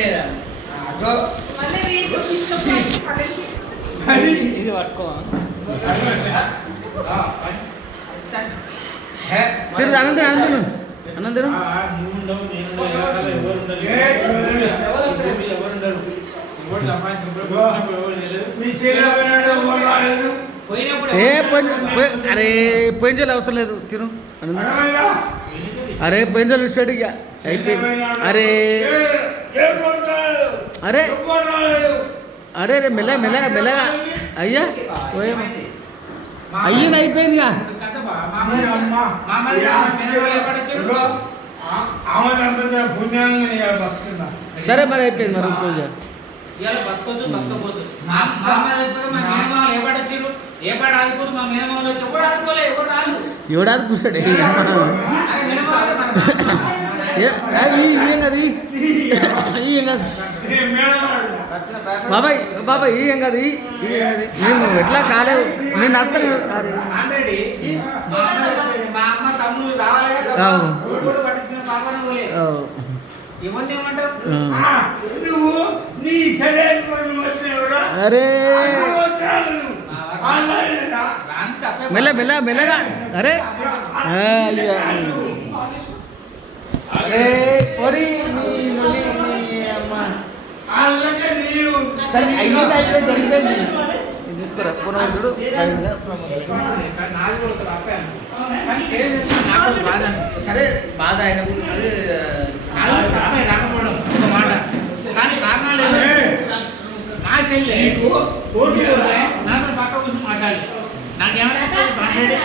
లేదా ఇది పట్టుకో అనంతరం అనంతరం అనంతరం అరే పోయించాలి అవసరం లేదు తిను అరే పోయించాలి స్టార్ట్ ఇక అయిపోయింది అరే అరే అరే రే మెల్లగా మెల్లగా మెల్లగా అయ్యా అయ్యింది అయిపోయిందిగా సరే మరి అయిపోయింది మరి పూజ ఎవడాది కూర్చోడు ఏం కాదు ఏం కాదు బాబాయ్ బాబాయ్ ఏం కాదు మేము ఎట్లా కాలేదు నేను అర్థం కాదు అరే మెల్ల మెల్ల మెల్లగా అరే అరే పొరి సరే అయ్యింది అయిపోయి జరిగిపోయింది తీసుకురా పునరుడు సరే బాధ అయిన రాకపోవడం ఒక మాట కానీ కారణాలు నా చెల్లి కోర్టు నాతో పక్క కూర్చొని మాట్లాడి నాకేమైనా